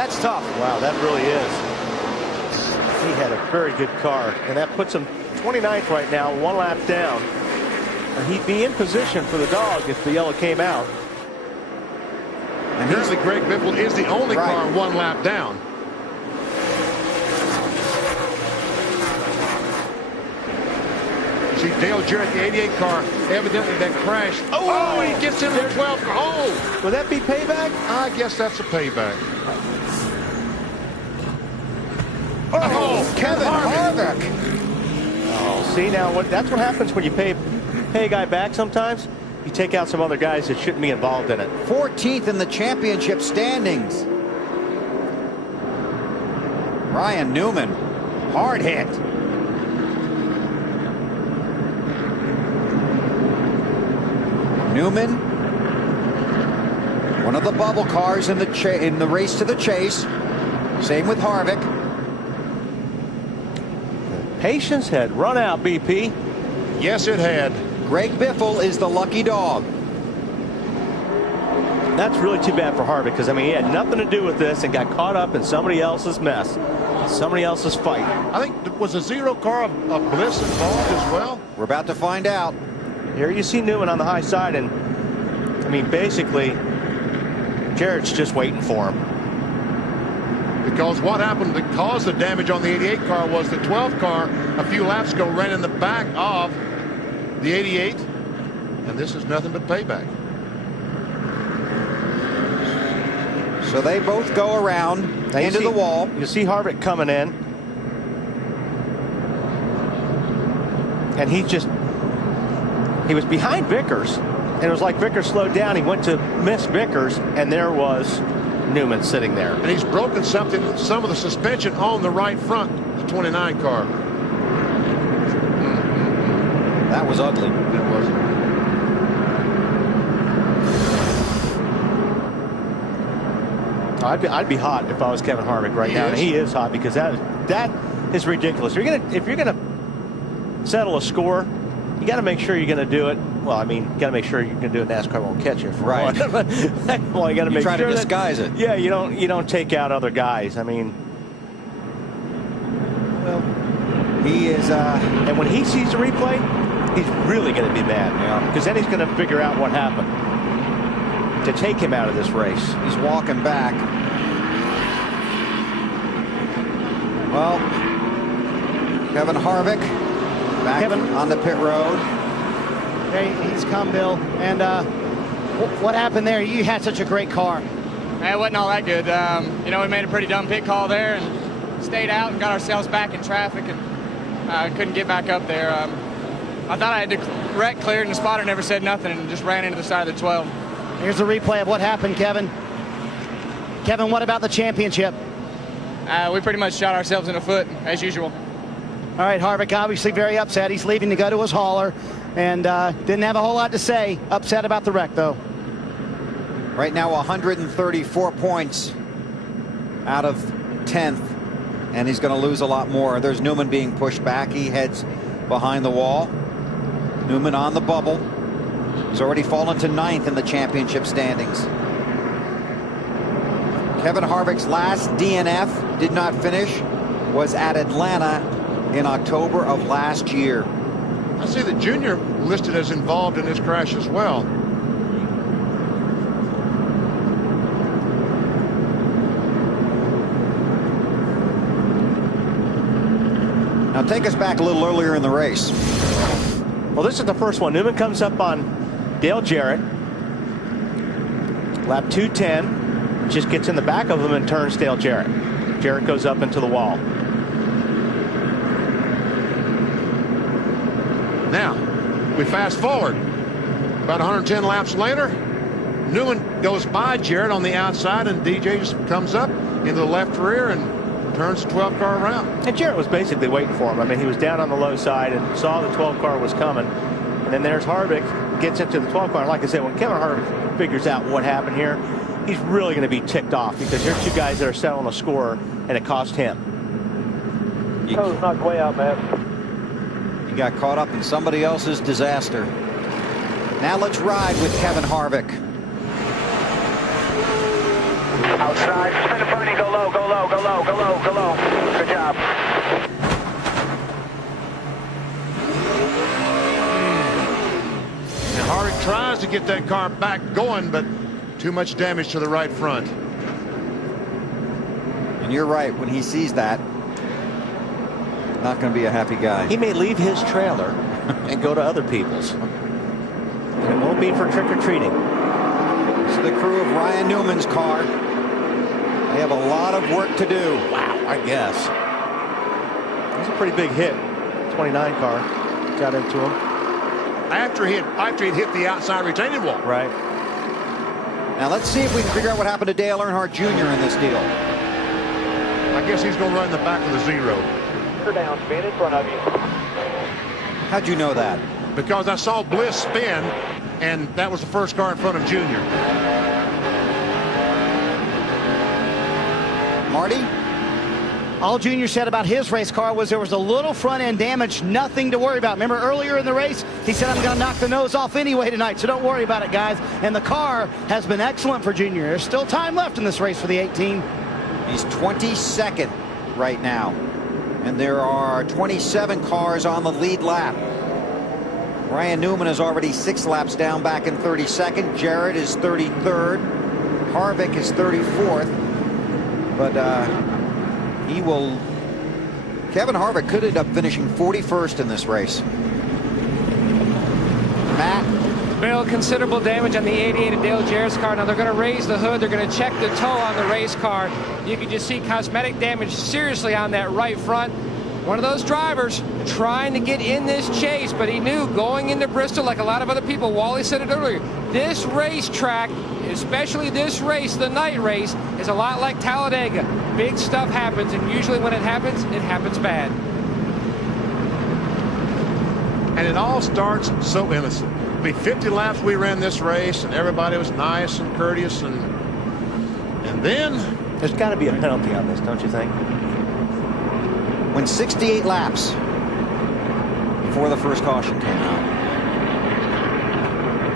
That's tough. Wow, that really is. He had a very good car, and that puts him 29th right now, 1 lap down. And he'd be in position for the dog if the yellow came out. And apparently Greg Biffle is the only car 1 lap down. See Dale Jarrett, the 88 car, evidently that crashed. Oh, he gets in the 12th car. Oh! Would that be payback? I guess that's a payback. Oh, Kevin Harvick. Oh, see now that's what happens when you pay a guy back sometimes. You take out some other guys that shouldn't be involved in it. 14th in the championship standings. Ryan Newman, hard hit. Newman, one of the bubble cars in the race to the chase. Same with Harvick. Patience had run out, BP. Yes, it had. Greg Biffle is the lucky dog. That's really too bad for Harvick, because I mean he had nothing to do with this and got caught up in somebody else's mess, somebody else's fight. I think was a 0 car of Bliss involved as well. We're about to find out. Here you see Newman on the high side, and I mean basically Jarrett's just waiting for him. Because what happened that caused the damage on the 88 car was the 12 car a few laps ago ran in the back of the 88, and this is nothing but payback. So they both go around into the wall. You see Harvick coming in, and he was behind Vickers, and it was like Vickers slowed down. He went to miss Vickers, and there was Newman sitting there. And he's broken some of the suspension on the right front, the 29 car. That was ugly. It was. I'd be hot if I was Kevin Harvick right now. And he is hot, because that is ridiculous. If you're gonna settle a score, you got to make sure you're going to do it. Well, I mean, you got to make sure you're going to do it. NASCAR won't catch you. Right. Well, you got to make sure to disguise it. Yeah, you don't take out other guys. I mean, well, he is. And when he sees the replay, he's really going to be mad. Yeah. Because then he's going to figure out what happened to take him out of this race. He's walking back. Well, Kevin Harvick back on the pit road. Hey, he's come, Bill. And what happened there? You had such a great car. It wasn't all that good. You know, we made a pretty dumb pit call there and stayed out and got ourselves back in traffic, and couldn't get back up there. I thought I had the wreck cleared, and the spotter never said nothing and just ran into the side of the 12. Here's the replay of what happened, Kevin. Kevin, what about the championship? We pretty much shot ourselves in the foot, as usual. All right, Harvick obviously very upset. He's leaving to go to his hauler, and didn't have a whole lot to say. Upset about the wreck, though. Right now, 134 points out of 10th, and he's going to lose a lot more. There's Newman being pushed back. He heads behind the wall. Newman on the bubble. He's already fallen to 9th in the championship standings. Kevin Harvick's last DNF, did not finish, was at Atlanta in October of last year. I see that Junior listed as involved in this crash as well. Now take us back a little earlier in the race. Well, this is the first one. Newman comes up on Dale Jarrett. Lap 210. Just gets in the back of him and turns Dale Jarrett. Jarrett goes up into the wall. Now, we fast forward. About 110 laps later, Newman goes by Jarrett on the outside, and DJ just comes up into the left rear and turns the 12 car around. And Jarrett was basically waiting for him. I mean, he was down on the low side and saw the 12 car was coming. And then there's Harvick, gets into the 12 car. Like I said, when Kevin Harvick figures out what happened here, he's really going to be ticked off, because there's two guys that are settling a score, and it cost him. Oh, it's knocked way out, man. He got caught up in somebody else's disaster. Now let's ride with Kevin Harvick. Outside, spin in front of me, go low. get that car back going, but too much damage to the right front. And you're right, when he sees that, not going to be a happy guy. He may leave his trailer and go to other people's. And it won't be for trick-or-treating. This is the crew of Ryan Newman's car. They have a lot of work to do. Wow, I guess. That's a pretty big hit. 29 car got into him. After he had hit the outside retaining wall. Right. Now let's see if we can figure out what happened to Dale Earnhardt Jr. in this deal. I guess he's going to run in the back of the zero. You're down, spin in front of you. How'd you know that? Because I saw Bliss spin, and that was the first car in front of Junior. Marty? All Junior said about his race car was there was a little front end damage, nothing to worry about. Remember earlier in the race, he said, I'm going to knock the nose off anyway tonight, so don't worry about it, guys. And the car has been excellent for Junior. There's still time left in this race for the 18. He's 22nd right now. And there are 27 cars on the lead lap. Ryan Newman is already 6 laps down, back in 32nd. Jarrett is 33rd. Harvick is 34th. But he will. Kevin Harvick could end up finishing 41st in this race. Matt? Bill, considerable damage on the 88 of Dale Jarrett's car. Now they're going to raise the hood. They're going to check the toe on the race car. You can just see cosmetic damage seriously on that right front. One of those drivers trying to get in this chase, but he knew going into Bristol, like a lot of other people, Wally said it earlier, this racetrack, especially this race, the night race, is a lot like Talladega. Big stuff happens, and usually when it happens bad. And it all starts so innocent. I mean, 50 laps we ran this race, and everybody was nice and courteous, and then There's got to be a penalty on this, don't you think? When 68 laps before the first caution came out.